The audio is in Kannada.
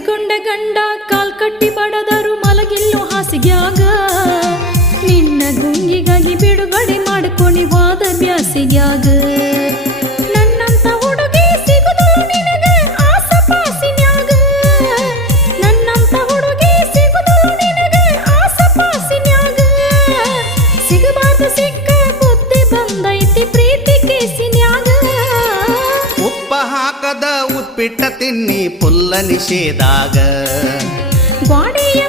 ಕಟ್ಟಿಕೊಂಡ ಗಂಡ ಕಾಲ್ ಕಟ್ಟಿ ಬಡದರು ಮಲಗಿಲ್ಲೋ ಹಾಸಿಗ್ಯಾಗ ನಿನ್ನ ಗುಂಗಿಗಾಗಿ ಬಿಡುಗಡೆ ಮಾಡ್ಕೊನಿ ವಾದ ಬ್ಯಾಸಿಗ್ಯಾಗ ನನ್ನಂತ ಹುಡುಗಿ ಸಿಗುದಳು ನಿನಗ ಆಸಪಾಸಿನ್ಯಾಗ ನನ್ನಂತ ಹುಡುಗಿ ಸಿಗುದಳು ನಿನಗ ಆಸಪಾಸಿನ್ಯಾಗ ಸಿಗಬಾರ್ದು ಸಿಕ್ಕ ಬುದ್ಧಿ ಬಂದೈತಿ ಪ್ರೀತಿ ಕೇಸಿನ್ಯಾಗ ಉಪ್ಪ ಹಾಕದ ಉಪ್ಪಿಟ್ಟ ತಿನ್ನಿ ಪುಲ್ಲ ನಿಷೇಧಾಗ ಗ್ವಾಡೆಯ